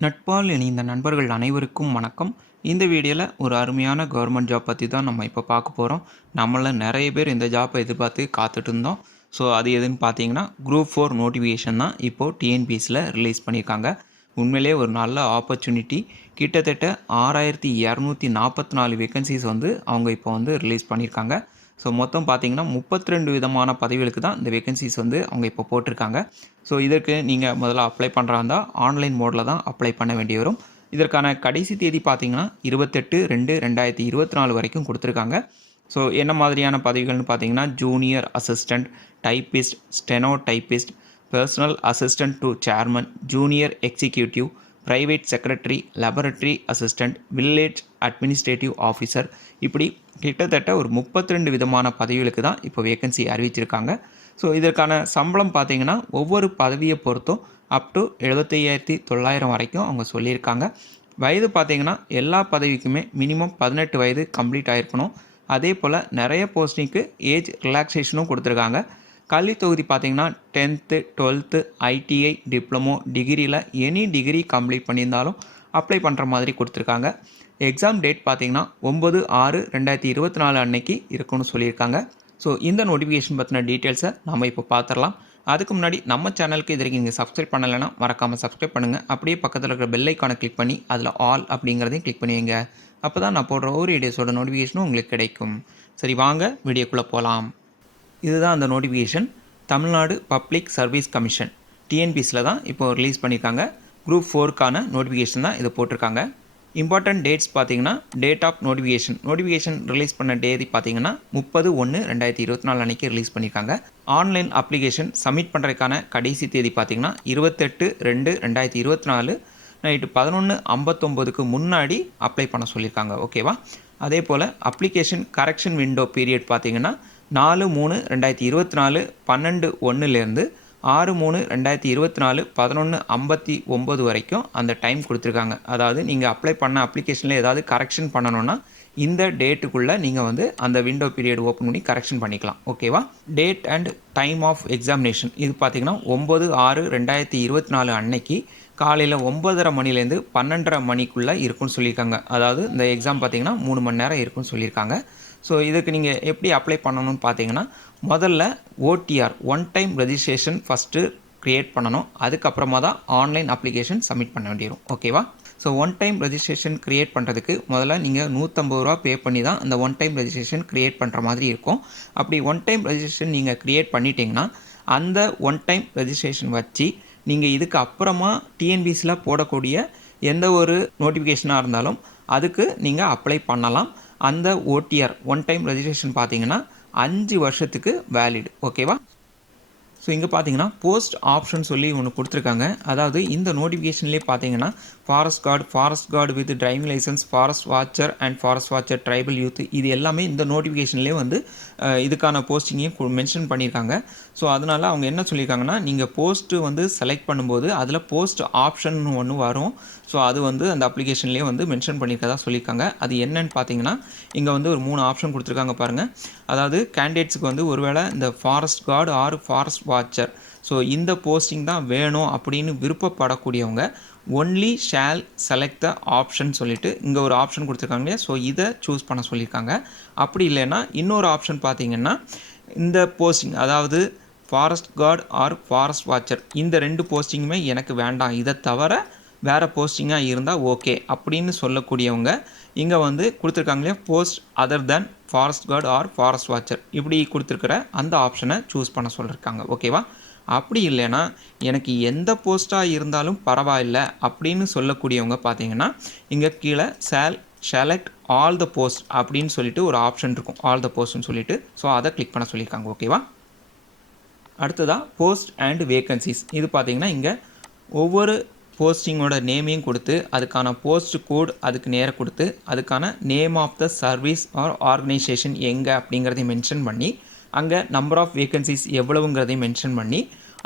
நட்பால் இணைந்த நண்பர்கள் அனைவருக்கும் வணக்கம். இந்த வீடியோவில் ஒரு அருமையான கவர்மெண்ட் ஜாப் பற்றி தான் நம்ம இப்போ பார்க்க போகிறோம் நம்மள நிறைய பேர் இந்த ஜாப்பை எதிர்பார்த்து காத்துட்டு இருந்தோம். ஸோ அது எதுன்னு பார்த்தீங்கன்னா குரூப் ஃபோர் நோட்டிஃபிகேஷன் தான் இப்போது டிஎன்பிஎஸில் ரிலீஸ் பண்ணியிருக்காங்க உண்மையிலே ஒரு நல்ல ஆப்பர்ச்சுனிட்டி கிட்டத்தட்ட ஆறாயிரத்தி இரநூத்தி நாற்பத்தி நாலு வேகன்சிஸ் வந்து அவங்க இப்போ வந்து ரிலீஸ் பண்ணியிருக்காங்க ஸோ மொத்தம் பார்த்தீங்கன்னா முப்பத்தி ரெண்டு விதமான பதவிகளுக்கு தான் இந்த வேகன்சிஸ் வந்து அவங்க இப்போ போட்டிருக்காங்க. ஸோ இதற்கு நீங்கள் முதல்ல அப்ளை பண்ணுறா இருந்தால் ஆன்லைன் மோடில் தான் அப்ளை பண்ண வேண்டி வரும். இதற்கான கடைசி தேதி பார்த்தீங்கன்னா இருபத்தெட்டு ரெண்டு ரெண்டாயிரத்தி இருபத்தி நாலு வரைக்கும் கொடுத்துருக்காங்க. ஸோ என்ன மாதிரியான பதவிகள்னு பார்த்தீங்கன்னா junior assistant typist steno typist personal assistant to chairman junior executive private secretary laboratory assistant village administrative officer இப்படி கிட்டத்தட்ட ஒரு முப்பத்தி ரெண்டு விதமான பதவிகளுக்கு தான் இப்போ வேகன்சி அறிவிச்சிருக்காங்க. ஸோ இதற்கான சம்பளம் பார்த்தீங்கன்னா ஒவ்வொரு பதவியை பொறுத்தும் அப் டு எழுபத்தையாயிரத்தி தொள்ளாயிரம் வரைக்கும் அவங்க சொல்லியிருக்காங்க. வயது பார்த்திங்கன்னா எல்லா பதவிக்குமே மினிமம் பதினெட்டு வயது கம்ப்ளீட் ஆகிருக்கணும் அதே போல் நிறைய போஸ்டிங்க்கு ஏஜ் ரிலாக்ஸேஷனும் கொடுத்துருக்காங்க. கல்வி தொகுதி பார்த்தீங்கன்னா டென்த்து டுவெல்த்து ஐடிஐ டிப்ளமோ டிகிரியில் எனி டிகிரி கம்ப்ளீட் பண்ணியிருந்தாலும் அப்ளை பண்ணுற மாதிரி கொடுத்துருக்காங்க. எக்ஸாம் டேட் பார்த்தீங்கன்னா ஒம்பது ஆறு ரெண்டாயிரத்தி இருபத்தி நாலு அன்னைக்கு இருக்குன்னு சொல்லியிருக்காங்க. ஸோ இந்த நோட்டிஃபிகேஷன் பற்றின டீட்டெயில்ஸை நம்ம இப்போ பார்த்துடலாம் அதுக்கு முன்னாடி நம்ம சேனலுக்கு இது வரைக்கும் நீங்கள் சப்ஸ்கிரைப் பண்ணலைன்னா மறக்காமல் சப்ஸ்கிரைப் பண்ணுங்கள் அப்படியே பக்கத்தில் இருக்கிற பெல் ஐக்கானை கிளிக் பண்ணி அதில் ஆல் அப்படிங்கிறதையும் கிளிக் பண்ணுவீங்க அப்போ தான் நான் போடுற ஒரு வீடியோஸோட நோட்டிஃபிகேஷனும் உங்களுக்கு கிடைக்கும். சரி வாங்க வீடியோக்குள்ளே போகலாம் இதுதான் அந்த notification Tamil Nadu public service commission டிஎன்பிஎஸில் தான் இப்போ ரிலீஸ் பண்ணியிருக்காங்க குரூப் ஃபோருக்கான நோட்டிஃபிகேஷன் தான் இதை போட்டிருக்காங்க. இம்பார்ட்டன்ட் டேட்ஸ் பார்த்தீங்கன்னா date of notification notification release பண்ண தேதி பார்த்தீங்கன்னா முப்பது ஒன்று ரெண்டாயிரத்தி இருபத்தி நாலு அன்றைக்கி ரிலீஸ் பண்ணியிருக்காங்க ஆன்லைன் அப்ளிகேஷன் சப்மிட் பண்ணுறதுக்கான கடைசி தேதி பார்த்தீங்கன்னா இருபத்தெட்டு ரெண்டு ரெண்டாயிரத்தி இருபத்தி நாலு. நைட்டு பதினொன்று ஐம்பத்தொம்போதுக்கு முன்னாடி அப்ளை பண்ண சொல்லியிருக்காங்க ஓகேவா அதே போல் அப்ளிகேஷன் கரெக்ஷன் விண்டோ பீரியட் பார்த்தீங்கன்னா நாலு மூணு ரெண்டாயிரத்தி இருபத்தி நாலு பன்னெண்டு ஒன்றுலேருந்து ஆறு மூணு ரெண்டாயிரத்தி இருபத்தி நாலு பதினொன்று ஐம்பத்தி ஒம்பது வரைக்கும் அந்த டைம் கொடுத்துருக்காங்க. அதாவது நீங்கள் அப்ளை பண்ண அப்ளிகேஷனில் ஏதாவது கரெக்ஷன் பண்ணணும்னா இந்த டேட்டுக்குள்ளே நீங்கள் வந்து அந்த விண்டோ பீரியட் ஓப்பன் பண்ணி கரெக்ஷன் பண்ணிக்கலாம். ஓகேவா date and time of examination இது பார்த்தீங்கன்னா ஒம்பது ஆறு ரெண்டாயிரத்தி இருபத்தி நாலு அன்னைக்கு காலையில் ஒம்பதரை மணிலேருந்து பன்னெண்டரை மணிக்குள்ளே இருக்குன்னு சொல்லியிருக்காங்க. அதாவது இந்த எக்ஸாம் பார்த்தீங்கன்னா மூணு மணி நேரம் இருக்குன்னு சொல்லியிருக்காங்க. ஸோ இதுக்கு நீங்கள் எப்படி அப்ளை பண்ணணும்னு பார்த்தீங்கன்னா முதல்ல OTR one time registration first create பண்ணணும். அதுக்கப்புறமா தான் ஆன்லைன் அப்ளிகேஷன் சப்மிட் பண்ண வேண்டியிடும் ஓகேவா so one time registration create பண்ணுறதுக்கு முதல்ல நீங்கள் நூற்றம்பது ரூபா பே பண்ணி தான் அந்த ஒன் டைம் ரெஜிஸ்ட்ரேஷன் க்ரியேட் பண்ணுற மாதிரி இருக்கும். அப்படி ஒன் டைம் ரெஜிஸ்ட்ரேஷன் நீங்கள் க்ரியேட் பண்ணிட்டீங்கன்னா அந்த ஒன் டைம் ரெஜிஸ்ட்ரேஷன் வச்சு நீங்கள் இதுக்கு அப்புறமா டிஎன்பிசியில் போடக்கூடிய எந்த ஒரு நோட்டிஃபிகேஷனாக இருந்தாலும் அதுக்கு நீங்கள் அப்ளை பண்ணலாம். அந்த ஓடிஆர் ஒன் டைம் ரெஜிஸ்ட்ரேஷன் பார்த்தீங்கன்னா அஞ்சு வருஷத்துக்கு வேலிட் ஓகேவா ஸோ இங்கே பார்த்தீங்கன்னா போஸ்ட் ஆப்ஷன் சொல்லி ஒன்று கொடுத்துருக்காங்க. அதாவது இந்த நோட்டிஃபிகேஷன்லேயே பார்த்தீங்கன்னா forest guard forest guard with driving licence forest watcher and forest watcher tribal youth இது எல்லாமே இந்த நோட்டிஃபிகேஷன்லேயே வந்து இதுக்கான போஸ்டிங்கையும் மென்ஷன் பண்ணியிருக்காங்க. ஸோ அதனால் அவங்க என்ன சொல்லியிருக்காங்கன்னா நீங்கள் போஸ்ட்டு வந்து செலக்ட் பண்ணும்போது அதில் போஸ்ட் ஆப்ஷன் ஒன்று வரும். ஸோ அது வந்து அந்த அப்ளிகேஷன்லேயே வந்து மென்ஷன் பண்ணியிருக்கதா சொல்லியிருக்காங்க. அது என்னன்னு பார்த்தீங்கன்னா இங்கே வந்து ஒரு மூணு ஆப்ஷன் கொடுத்துருக்காங்க பாருங்கள் அதாவது கேண்டிடேட்ஸுக்கு வந்து ஒருவேளை இந்த ஃபாரஸ்ட் கார்டு ஆறு ஃபாரஸ்ட் வாட்சர் ஸோ இந்த போஸ்டிங் தான் வேணும் அப்படின்னு விருப்பப்படக்கூடியவங்க only shall select the option சொல்லிட்டு இங்கே ஒரு ஆப்ஷன் கொடுத்துருக்காங்க இல்லையா? ஸோ இதை சூஸ் பண்ண சொல்லியிருக்காங்க. அப்படி இல்லைன்னா இன்னொரு ஆப்ஷன் பார்த்தீங்கன்னா இந்த போஸ்டிங் அதாவது forest guard or forest watcher இந்த ரெண்டு போஸ்டிங்குமே எனக்கு வேண்டாம். இதை தவிர வேறு போஸ்டிங்காக இருந்தால் ஓகே அப்படின்னு சொல்லக்கூடியவங்க இங்கே வந்து கொடுத்துருக்காங்க இல்லையா? Post other then forest guard or forest watcher இப்படி கொடுத்துருக்கிற அந்த ஆப்ஷனை சூஸ் பண்ண சொல்லியிருக்காங்க ஓகேவா அப்படி இல்லைன்னா எனக்கு எந்த போஸ்ட்டாக இருந்தாலும் பரவாயில்ல அப்படின்னு சொல்லக்கூடியவங்க பார்த்தீங்கன்னா இங்கே கீழே shall select all the post அப்படின்னு சொல்லிட்டு ஒரு ஆப்ஷன் இருக்கும். ஆல் த போஸ்ட்னு சொல்லிட்டு. ஸோ அதை கிளிக் பண்ண சொல்லியிருக்காங்க. ஓகேவா அடுத்ததாக போஸ்ட் அண்ட் வேகன்சிஸ் இது பார்த்தீங்கன்னா இங்கே ஒவ்வொரு போஸ்டிங்கோட நேமையும் கொடுத்து அதுக்கான போஸ்ட் கோட் அதுக்கு நேராக கொடுத்து அதுக்கான name of the service or organisation எங்கே அப்படிங்கிறதையும் மென்ஷன் பண்ணி அங்கே நம்பர் ஆஃப் வேகன்சிஸ் எவ்வளவுங்கிறதையும் மென்ஷன் பண்ணி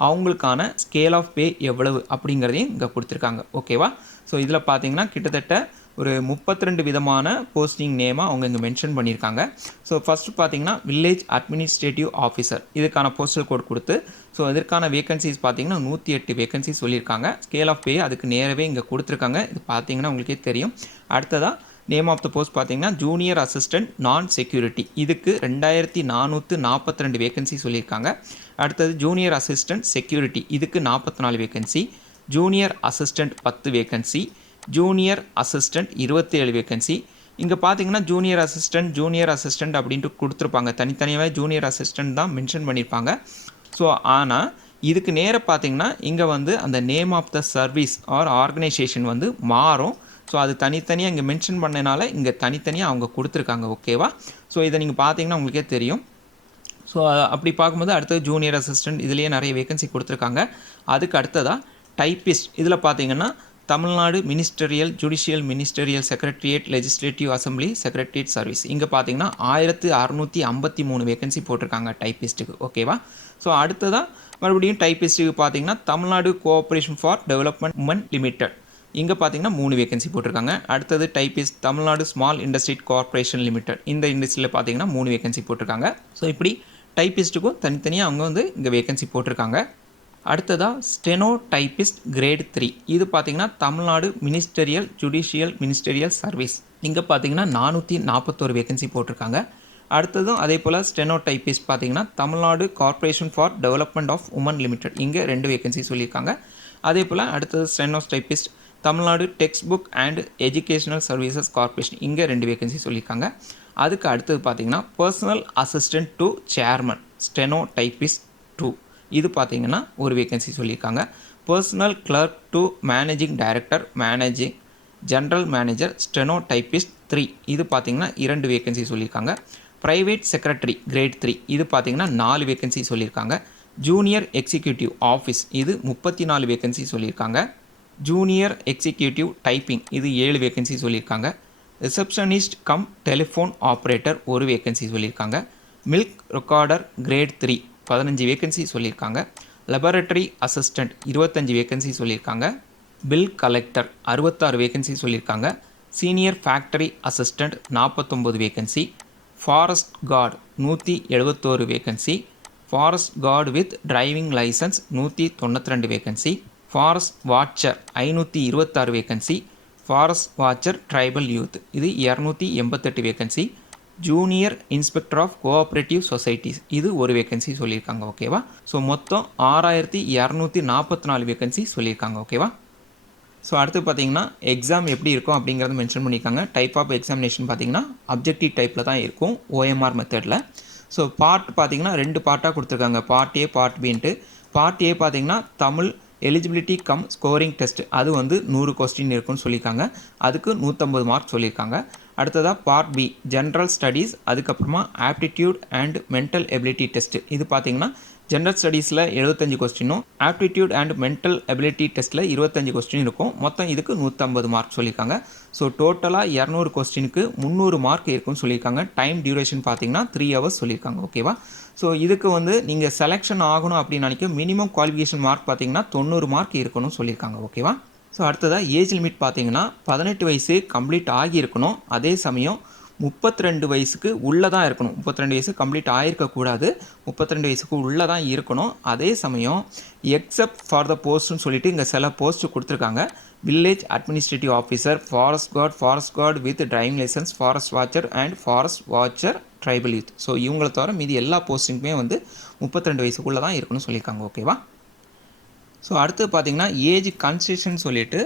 அவங்களுக்கான ஸ்கேல் ஆஃப் பே எவ்வளவு அப்படிங்கிறதையும் இங்கே கொடுத்துருக்காங்க. ஓகேவா ஸோ இதில் பார்த்தீங்கன்னா கிட்டத்தட்ட ஒரு முப்பத்தி ரெண்டு விதமான போஸ்டிங் நேமாக அவங்க இங்கே மென்ஷன் பண்ணியிருக்காங்க. ஸோ ஃபஸ்ட்டு பார்த்தீங்கன்னா வில்லேஜ் அட்மினிஸ்ட்ரேட்டிவ் ஆஃபீஸர் இதுக்கான போஸ்டல் கோட் கொடுத்து ஸோ இதற்கான வேகன்சிஸ் பார்த்தீங்கன்னா நூற்றி எட்டு வேகன்சி சொல்லியிருக்காங்க. ஸ்கேல் ஆஃப் பே அதுக்கு நேரவே இங்கே கொடுத்துருக்காங்க. இது பார்த்தீங்கன்னா உங்களுக்கே தெரியும். அடுத்ததாக நேம் ஆஃப் த போஸ்ட் பார்த்தீங்கன்னா ஜூனியர் அசிஸ்டன்ட் நான் செக்யூரிட்டி இதுக்கு ரெண்டாயிரத்தி நானூற்று நாற்பத்தி ரெண்டு வேகன்சி சொல்லியிருக்காங்க. அடுத்தது ஜூனியர் அசிஸ்டன்ட் செக்யூரிட்டி இதுக்கு நாற்பத்தி நாலு வேகன்சி ஜூனியர் அசிஸ்டன்ட் பத்து வேகன்சி ஜூனியர் அசிஸ்டன்ட் இருபத்தேழு வேக்கன்சி இங்கே பார்த்தீங்கன்னா ஜூனியர் அசிஸ்டன்ட் ஜூனியர் அசிஸ்டன்ட் அப்படின்ட்டு கொடுத்துருப்பாங்க. தனித்தனியாகவே ஜூனியர் அசிஸ்டன்ட் தான் மென்ஷன் பண்ணியிருப்பாங்க ஸோ ஆனால் இதுக்கு நேராக பார்த்தீங்கன்னா இங்கே வந்து அந்த name of the service or organisation வந்து மாறும். ஸோ அது தனித்தனியாக இங்கே மென்ஷன் பண்ணனால இங்கே தனித்தனியாக அவங்க கொடுத்துருக்காங்க ஓகேவா ஸோ இதை நீங்கள் பார்த்தீங்கன்னா உங்களுக்கே தெரியும். ஸோ அப்படி பார்க்கும்போது அடுத்தது ஜூனியர் அசிஸ்டன்ட் இதுலேயே நிறைய வேகன்சி கொடுத்துருக்காங்க. அதுக்கு அடுத்ததாக டைப்பிஸ்ட் இதில் பார்த்தீங்கன்னா Tamil Nadu ministerial judicial ministerial secretariat legislative assembly secretariat service இங்கே பார்த்தீங்கன்னா ஆயிரத்து அறுநூற்றி ஐம்பத்தி மூணு வேகன்சி போட்டிருக்காங்க டைப்பிஸ்ட்டுக்கு ஓகேவா ஸோ அடுத்ததாக மறுபடியும் டைப்பிஸ்ட்டுக்கு பார்த்தீங்கன்னா Tamil Nadu cooperation for development women limited இங்கே பார்த்தீங்கன்னா மூணு வேகன்சி போட்டிருக்காங்க. அடுத்தது typist Tamil Nadu small industry corporation limited இந்த இண்டஸ்ட்ரியில் பார்த்தீங்கன்னா மூணு வேகன்சி போட்டிருக்காங்க. ஸோ இப்படி டைப்பிஸ்ட்டுக்கும் தனித்தனியாக அவங்க வந்து இங்கே வேகன்சி போட்டிருக்காங்க. அடுத்ததாக ஸ்டெனோ டைப்பிஸ்ட் கிரேட் த்ரீ இது பார்த்தீங்கன்னா Tamil Nadu ministerial judicial ministerial service இங்கே பார்த்தீங்கன்னா நானூற்றி நாற்பத்தோரு வேகன்சி போட்டிருக்காங்க. அடுத்ததும் அதே போல் ஸ்டெனோ டைப்பிஸ்ட் பார்த்தீங்கன்னா Tamil Nadu corporation for development of women limited இங்கே ரெண்டு வேகன்சி சொல்லியிருக்காங்க. அதே போல் அடுத்தது steno typist Tamil Nadu text book and educational services corporation இங்கே ரெண்டு வேகன்சி சொல்லியிருக்காங்க. அதுக்கு அடுத்தது பார்த்தீங்கன்னா personal assistant to chairman steno typist two இது பார்த்தீங்கன்னா ஒரு வேகன்சி சொல்லியிருக்காங்க. Personal clerk to managing director managing general manager steno typist three இது பார்த்திங்கன்னா இரண்டு வேகன்சி சொல்லியிருக்காங்க. ப்ரைவேட் செக்ரட்டரி கிரேட் த்ரீ இது பார்த்தீங்கன்னா நாலு வேகன்சி சொல்லியிருக்காங்க. ஜூனியர் எக்ஸிக்யூட்டிவ் ஆஃபீஸ் இது முப்பத்தி நாலு வேகன்சி சொல்லியிருக்காங்க. ஜூனியர் எக்ஸிக்யூட்டிவ் டைப்பிங் இது ஏழு வேகன்சி சொல்லியிருக்காங்க. ரிசப்ஷனிஸ்ட் கம் டெலிஃபோன் ஆப்ரேட்டர் ஒரு வேகன்சி சொல்லியிருக்காங்க. மில்க் ரெக்கார்டர் கிரேட் த்ரீ பதினஞ்சு வேகன்சி சொல்லியிருக்காங்க. லெபரட்டரி அசிஸ்டண்ட் இருபத்தஞ்சி வேக்கன்சி சொல்லியிருக்காங்க. பில் கலெக்டர் அறுபத்தாறு வேகன்சி சொல்லியிருக்காங்க. சீனியர் ஃபேக்டரி அசிஸ்டண்ட் நாற்பத்தொம்போது வேகன்சி ஃபாரஸ்ட் கார்டு நூற்றி எழுபத்தோரு vacancy forest guard with driving licence நூற்றி தொண்ணூற்றி ரெண்டு வேக்கன்சி ஃபாரஸ்ட் வாட்சர் ஐநூற்றி இருபத்தாறு vacancy forest watcher tribal youth இது இரநூத்தி எண்பத்தெட்டு vacancy junior inspector of cooperative societies இது ஒரு வேகன்சி சொல்லியிருக்காங்க ஓகேவா ஸோ மொத்தம் ஆறாயிரத்தி இரநூத்தி நாற்பத்தி நாலு வேகன்சி சொல்லியிருக்காங்க ஓகேவா ஸோ அடுத்து பார்த்தீங்கன்னா எக்ஸாம் எப்படி இருக்கும் அப்படிங்கிறத மென்ஷன் பண்ணியிருக்காங்க. டைப் ஆஃப் எக்ஸாமினேஷன் பார்த்தீங்கன்னா அப்ஜெக்டிவ் டைப்பில் தான் இருக்கும் ஓஎம்ஆர் மெத்தடில் ஸோ பார்ட் பார்த்தீங்கன்னா ரெண்டு பார்ட்டாக கொடுத்துருக்காங்க. பார்ட் ஏ பார்ட் பின்ட்டு பார்ட் ஏ பார்த்தீங்கன்னா Tamil eligibility cum scoring test அது வந்து நூறு கொஸ்டின் இருக்குன்னு சொல்லியிருக்காங்க. அதுக்கு நூற்றம்பது மார்க் சொல்லியிருக்காங்க. அடுத்ததாக பார்ட் பி ஜென்ரல் ஸ்டடீஸ் அதுக்கப்புறமா aptitude and mental ability test இது பார்த்தீங்கன்னா ஜென்ரல் ஸ்டடீஸில் எழுபத்தஞ்சு கொஸ்டினும் ஆப்டிடியூட் அண்ட் மென்டல் எபிலிட்டி டெஸ்ட்டில் இருபத்தஞ்சு கொஸ்டின் இருக்கும். மொத்தம் இதுக்கு நூற்றம்பது மார்க் சொல்லியிருக்காங்க. ஸோ டோட்டலாக இரநூறு கொஸ்டினுக்கு முந்நூறு மார்க் இருக்குன்னு சொல்லியிருக்காங்க. டைம் டியூரேஷன் பார்த்தீங்கன்னா த்ரீ ஹவர்ஸ் சொல்லியிருக்காங்க. ஓகேவா ஸோ இதுக்கு வந்து நீங்கள் செலெக்ஷன் ஆகணும் அப்படின்னு நினைக்க மினிமம் குவாலிஃபிகேஷன் மார்க் பார்த்தீங்கன்னா தொண்ணூறு மார்க் இருக்கணும்னு சொல்லியிருக்காங்க. ஓகேவா ஸோ அடுத்ததாக ஏஜ் லிமிட் பார்த்தீங்கன்னா பதினெட்டு வயசு கம்ப்ளீட் ஆகியிருக்கணும். அதே சமயம் முப்பத்தி ரெண்டு வயசுக்கு உள்ளே தான் இருக்கணும். முப்பத்தி ரெண்டு வயசு கம்ப்ளீட் ஆகிருக்கக்கூடாது முப்பத்தி ரெண்டு வயசுக்கு உள்ளே தான் இருக்கணும். அதே சமயம் எக்ஸப்ட் ஃபார் த போஸ்ட்னு சொல்லிட்டு இங்கே சில போஸ்ட் கொடுத்துருக்காங்க. Village administrative officer forest guard forest guard with driving licence forest watcher and forest watcher tribal youth so இவங்களை தவிர மீதி எல்லா போஸ்டிங்குமே வந்து முப்பத்தி ரெண்டு வயசுக்குள்ளே தான் இருக்கணும்னு சொல்லியிருக்காங்க. ஓகேவா ஸோ அடுத்து பார்த்தீங்கன்னா ஏஜ் கன்செஷன் சொல்லிட்டு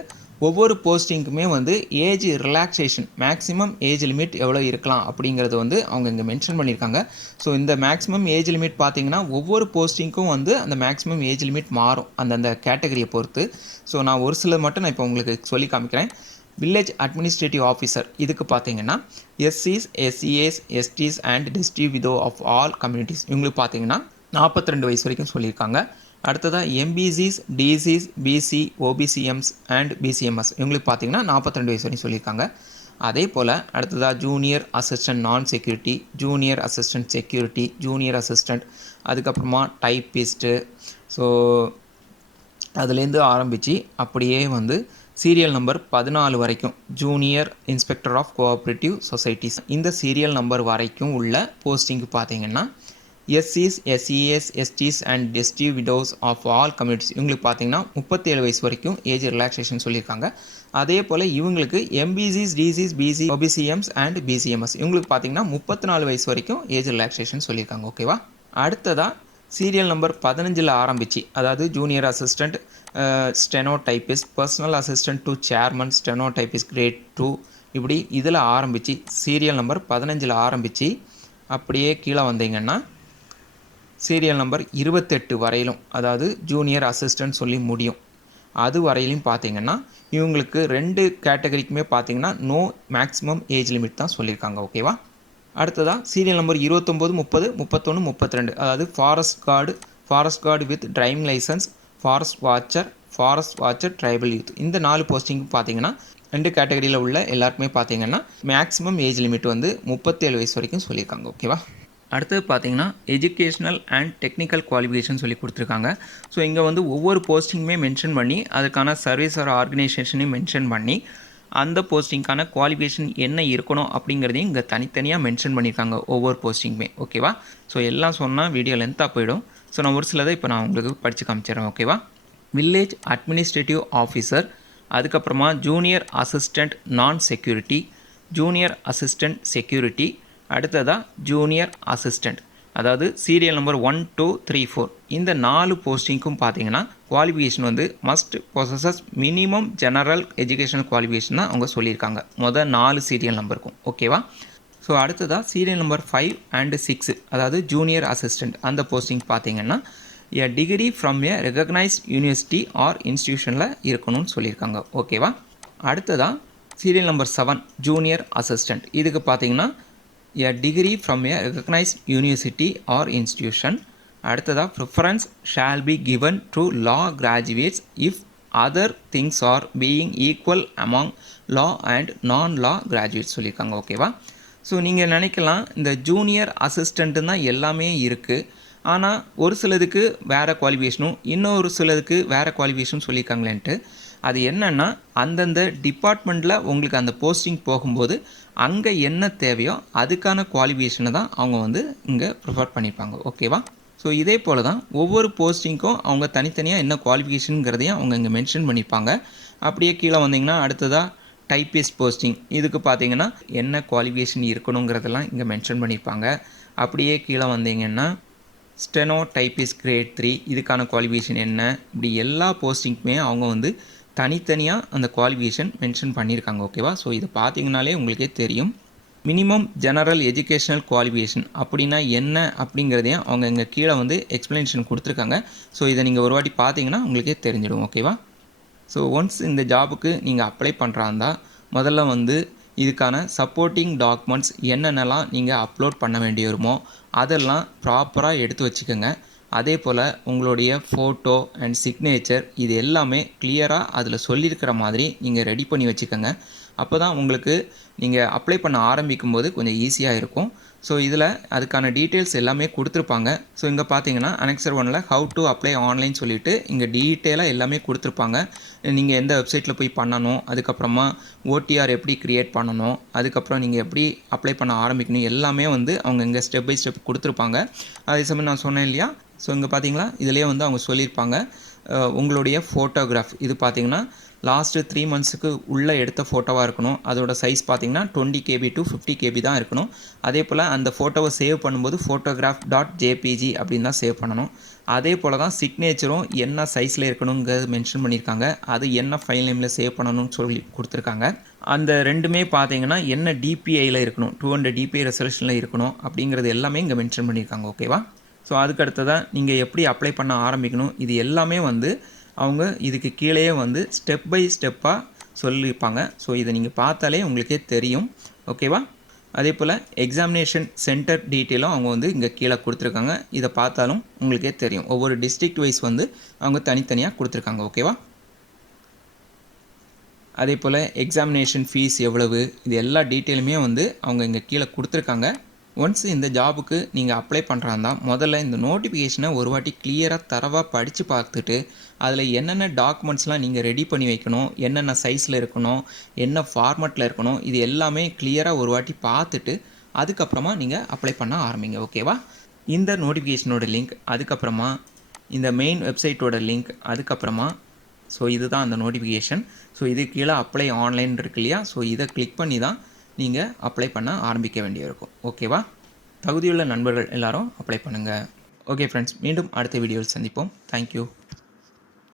ஒவ்வொரு போஸ்டிங்க்குமே வந்து age relaxation maximum age limit எவ்வளோ இருக்கலாம் அப்படிங்கிறது வந்து அவங்க இங்கே மென்ஷன் பண்ணியிருக்காங்க. ஸோ இந்த மேக்ஸிமம் ஏஜ் லிமிட் பார்த்தீங்கன்னா ஒவ்வொரு போஸ்டிங்க்கும் வந்து அந்த மேக்ஸிமம் ஏஜ் லிமிட் மாறும். அந்தந்த கேட்டகரியை பொறுத்து. ஸோ நான் ஒரு சிலர் மட்டும் நான் இப்போ உங்களுக்கு சொல்லி காமிக்கிறேன். வில்லேஜ் அட்மினிஸ்ட்ரேட்டிவ் ஆஃபீஸர் இதுக்கு பார்த்தீங்கன்னா எஸ்சிஸ் எஸ்சிஏஸ் STs and டிஸ்ட்ரிபியூதோ of all communities இவங்களுக்கு பார்த்தீங்கன்னா நாற்பத்தி ரெண்டு வயசு வரைக்கும் சொல்லியிருக்காங்க. அடுத்ததாக எம்பிசிஸ் டிசிஸ் பிசி ஓபிசிஎம்ஸ் அண்ட் பிசிஎம்எஸ் இவங்களுக்கு பார்த்தீங்கன்னா நாற்பத்தி ரெண்டு வயசு வரையும் சொல்லியிருக்காங்க. அதே போல் அடுத்ததாக ஜூனியர் அசிஸ்டன்ட் நான் security junior assistant security junior assistant அதுக்கப்புறமா டைப்பிஸ்ட்டு ஸோ அதுலேருந்து ஆரம்பித்து அப்படியே வந்து சீரியல் நம்பர் பதினாலு வரைக்கும் junior inspector of cooperative societies இந்த சீரியல் நம்பர் வரைக்கும் உள்ள போஸ்டிங்க்கு பார்த்தீங்கன்னா எஸ்சிஸ் SES STs and ST widows of all communities இவங்களுக்கு பார்த்தீங்கன்னா முப்பத்தேழு வயசு வரைக்கும் ஏஜ் ரிலாக்ஸேஷன் சொல்லியிருக்காங்க. அதே போல் இவங்களுக்கு எம்பிசிஸ் டிசிஸ் பிசி ஒபிசிஎம்ஸ் அண்ட் பிசிஎம்எஸ் இவங்களுக்கு பார்த்தீங்கன்னா முப்பத்தி நாலு வயசு வரைக்கும் ஏஜ் ரிலாக்ஸேஷன் சொல்லியிருக்காங்க. ஓகேவா அடுத்ததாக சீரியல் நம்பர் பதினஞ்சில் ஆரம்பிச்சு. அதாவது junior assistant steno typist personal assistant to chairman steno typist grade two இப்படி இதில் ஆரம்பித்து சீரியல் நம்பர் பதினஞ்சில் ஆரம்பித்து அப்படியே கீழே வந்தீங்கன்னா சீரியல் நம்பர் இருபத்தெட்டு வரையிலும் அதாவது ஜூனியர் அசிஸ்டன்ட் சொல்லி முடியும். அது வரையிலையும் பார்த்தீங்கன்னா இவங்களுக்கு ரெண்டு கேட்டகரிக்குமே பார்த்தீங்கன்னா நோ மேக்ஸிமம் ஏஜ் லிமிட் தான் சொல்லியிருக்காங்க ஓகேவா அடுத்ததாக சீரியல் நம்பர் இருபத்தொம்போது முப்பது முப்பத்தொன்று முப்பத்தி ரெண்டு அதாவது forest guard forest guard with driving licence forest watcher forest watcher tribal youth இந்த நாலு போஸ்டிங் பார்த்தீங்கன்னா ரெண்டு கேட்டகரியில் உள்ள எல்லாருக்குமே பார்த்தீங்கன்னா மேக்ஸிமம் ஏஜ் லிமிட் வந்து முப்பத்தேழு வயசு வரைக்கும் சொல்லியிருக்காங்க ஓகேவா அடுத்தது பார்த்தீங்கன்னா எஜுகேஷ்னல் அண்ட் டெக்னிக்கல் குவாலிஃபிகேஷன் சொல்லி கொடுத்துருக்காங்க. ஸோ இங்கே வந்து ஒவ்வொரு போஸ்டிங்குமே மென்ஷன் பண்ணி அதுக்கான சர்வீஸ் ஆர் ஆர்கனைசேஷனையும் மென்ஷன் பண்ணி அந்த போஸ்டிங்க்கான குவாலிஃபிகேஷன் என்ன இருக்கணும் அப்படிங்கிறதையும் இங்கே தனித்தனியாக மென்ஷன் பண்ணியிருக்காங்க ஒவ்வொரு போஸ்டிங்குமே ஓகேவா ஸோ எல்லாம் சொன்னால் வீடியோ லென்த்தாக போயிடும். ஸோ நான் ஒரு சிலதை இப்போ நான் உங்களுக்கு படித்து காமிச்சிடுறேன். ஓகேவா வில்லேஜ் அட்மினிஸ்ட்ரேட்டிவ் ஆஃபீஸர் அதுக்கப்புறமா junior assistant non security junior assistant security அடுத்ததாக ஜூனியர் அசிஸ்டண்ட் அதாவது serial number one two three four இந்த நாலு போஸ்டிங்க்கும் பார்த்தீங்கன்னா குவாலிஃபிகேஷன் வந்து must possess minimum general educational qualification தான் அவங்க சொல்லியிருக்காங்க. மொதல் நாலு சீரியல் நம்பருக்கும் ஓகேவா ஸோ அடுத்ததாக serial number five and six அதாவது ஜூனியர் அசிஸ்டண்ட் அந்த போஸ்டிங் பார்த்தீங்கன்னா a degree from a recognised university or இன்ஸ்டியூஷனில் இருக்கணும்னு சொல்லியிருக்காங்க. ஓகேவா அடுத்ததாக serial number seven junior assistant இதுக்கு பார்த்தீங்கன்னா a degree from a recognised university or institution அடுத்ததாக preference shall be given to law graduates if other things are being equal among law and non law graduates சொல்லியிருக்காங்க ஓகேவா so நீங்கள் நினைக்கலாம் இந்த junior assistant தான் எல்லாமே இருக்குது ஆனால் ஒரு சிலதுக்கு வேறு குவாலிஃபிகேஷனும் இன்னொரு சிலதுக்கு வேறு குவாலிஃபிகேஷன் சொல்லியிருக்காங்களேன்ட்டு. அது என்னென்னா அந்தந்த டிபார்ட்மெண்ட்டில் உங்களுக்கு அந்த போஸ்டிங் போகும்போது அங்கே என்ன தேவையோ அதுக்கான குவாலிஃபிகேஷனை தான் அவங்க வந்து இங்கே ப்ரிஃபர் பண்ணியிருப்பாங்க ஓகேவா ஸோ இதே போல் தான் ஒவ்வொரு போஸ்டிங்க்கும் அவங்க தனித்தனியாக என்ன குவாலிஃபிகேஷனுங்கிறதையும் அவங்க இங்கே மென்ஷன் பண்ணியிருப்பாங்க அப்படியே கீழே வந்தீங்கன்னா அடுத்ததாக டைப்பிஸ்ட் போஸ்டிங் இதுக்கு பார்த்தீங்கன்னா என்ன குவாலிஃபிகேஷன் இருக்கணுங்கிறதெல்லாம் இங்கே மென்ஷன் பண்ணியிருப்பாங்க அப்படியே கீழே வந்தீங்கன்னா ஸ்டெனோ டைப்பிஸ் கிரேட் த்ரீ இதுக்கான குவாலிஃபிகேஷன் என்ன? இப்படி எல்லா போஸ்டிங்க்குமே அவங்க வந்து தனித்தனியாக அந்த குவாலிஃபிகேஷன் மென்ஷன் பண்ணியிருக்காங்க ஓகேவா ஸோ இதை பார்த்தீங்கனாலே உங்களுக்கே தெரியும். மினிமம் ஜெனரல் எஜுகேஷனல் குவாலிஃபிகேஷன் அப்படின்னா என்ன அப்படிங்கிறதையும் அவங்க இங்கே கீழே வந்து எக்ஸ்ப்ளனேஷன் கொடுத்துருக்காங்க. ஸோ இதை நீங்கள் ஒரு வாட்டி பார்த்தீங்கன்னா உங்களுக்கே தெரிஞ்சிடும் ஓகேவா ஸோ ஒன்ஸ் இந்த ஜாபுக்கு நீங்கள் அப்ளை பண்ணுறாந்தா முதல்ல வந்து இதுக்கான சப்போர்ட்டிங் டாக்குமெண்ட்ஸ் என்னென்னலாம் நீங்கள் அப்லோட் பண்ண வேண்டி வருமோ அதெல்லாம் ப்ராப்பராக எடுத்து வச்சுக்கோங்க. அதே போல் உங்களுடைய ஃபோட்டோ அண்ட் சிக்னேச்சர் இது எல்லாமே கிளியராக அதில் சொல்லியிருக்கிற மாதிரி நீங்கள் ரெடி பண்ணி வச்சுக்கோங்க. அப்போ தான் உங்களுக்கு நீங்கள் அப்ளை பண்ண ஆரம்பிக்கும் போது கொஞ்சம் ஈஸியாக இருக்கும். ஸோ இதில் அதுக்கான டீட்டெயில்ஸ் எல்லாமே கொடுத்துருப்பாங்க. ஸோ இங்கே பார்த்தீங்கன்னா அனெக்சர் ஒனில் ஹவு டு அப்ளை ஆன்லைன் சொல்லிவிட்டு இங்கே டீட்டெயிலாக எல்லாமே கொடுத்துருப்பாங்க. நீங்கள் எந்த வெப்சைட்டில் போய் பண்ணணும் அதுக்கப்புறமா ஓடிஆர் எப்படி க்ரியேட் பண்ணணும் அதுக்கப்புறம் நீங்கள் எப்படி அப்ளை பண்ண ஆரம்பிக்கணும் எல்லாமே வந்து அவங்க இங்கே ஸ்டெப் பை ஸ்டெப் கொடுத்துருப்பாங்க. அதே சமயம் நான் சொன்னேன் இல்லையா? ஸோ இங்கே பார்த்தீங்களா இதிலே வந்து அவங்க சொல்லியிருப்பாங்க. உங்களுடைய ஃபோட்டோகிராஃப் இது பார்த்தீங்கன்னா லாஸ்ட்டு த்ரீ மந்த்ஸுக்கு உள்ளே எடுத்த ஃபோட்டோவாக இருக்கணும். அதோட சைஸ் பார்த்தீங்கன்னா twenty KB to fifty KB தான் இருக்கணும். அதே போல் அந்த ஃபோட்டோவை சேவ் பண்ணும்போது ஃபோட்டோகிராஃப் டாட் ஜேபிஜி அப்படின்னு தான் சேவ் பண்ணணும். அதே போல் தான் சிக்னேச்சரும் என்ன சைஸில் இருக்கணுங்கிறது மென்ஷன் பண்ணியிருக்காங்க. அது என்ன ஃபைல் நேமில் சேவ் பண்ணணும்னு சொல்லி கொடுத்துருக்காங்க. அந்த ரெண்டுமே பார்த்தீங்கன்னா என்ன டிபிஐயில் இருக்கணும் டூ ஹண்ட்ரட் டிபிஐ ரெசல்யூஷனில் இருக்கணும் அப்படிங்கிறது எல்லாமே இங்கே மென்ஷன் பண்ணியிருக்காங்க ஓகேவா ஸோ அதுக்கு அடுத்ததாக நீங்கள் எப்படி அப்ளை பண்ண ஆரம்பிக்கணும் இது எல்லாமே வந்து அவங்க இதுக்கு கீழேயே வந்து ஸ்டெப் பை ஸ்டெப்பாக சொல்லியிருப்பாங்க. ஸோ இதை நீங்கள் பார்த்தாலே உங்களுக்கே தெரியும். ஓகேவா அதே போல் எக்ஸாமினேஷன் சென்டர் டீட்டெயிலும் அவங்க வந்து இங்கே கீழே கொடுத்துருக்காங்க. இதை பார்த்தாலும் உங்களுக்கே தெரியும். ஒவ்வொரு டிஸ்ட்ரிக்ட் வைஸ் வந்து அவங்க தனித்தனியாக கொடுத்துருக்காங்க. ஓகேவா அதே போல் எக்ஸாமினேஷன் ஃபீஸ் எவ்வளவு? இது எல்லா டீட்டெயிலுமே வந்து அவங்க இங்கே கீழே கொடுத்துருக்காங்க. ஒன்ஸ் இந்த ஜாபுக்கு நீங்கள் அப்ளை பண்ணுறாந்தா முதல்ல இந்த நோட்டிஃபிகேஷனை ஒரு வாட்டி கிளியராக தரவாக படித்து பார்த்துட்டு அதில் என்னென்ன டாக்குமெண்ட்ஸ்லாம் நீங்கள் ரெடி பண்ணி வைக்கணும் என்னென்ன சைஸில் இருக்கணும் என்ன ஃபார்மேட்டில் இருக்கணும் இது எல்லாமே கிளியராக ஒரு வாட்டி பார்த்துட்டு அதுக்கப்புறமா நீங்கள் அப்ளை பண்ண ஆரம்பிங்க ஓகேவா இந்த நோட்டிஃபிகேஷனோட லிங்க் அதுக்கப்புறமா இந்த மெயின் வெப்சைட்டோட லிங்க் அதுக்கப்புறமா ஸோ இதுதான் அந்த நோட்டிஃபிகேஷன் ஸோ இது கீழே அப்ளை ஆன்லைன் இருக்கு இல்லையா? ஸோ இதை கிளிக் பண்ணி தான் நீங்கள் அப்ளை பண்ண ஆரம்பிக்க வேண்டியிருக்கும் ஓகேவா தகுதியுள்ள நண்பர்கள் எல்லாரும் அப்ளை பண்ணுங்கள் ஓகே ஃப்ரெண்ட்ஸ் மீண்டும் அடுத்த வீடியோவில் சந்திப்போம். தேங்க்யூ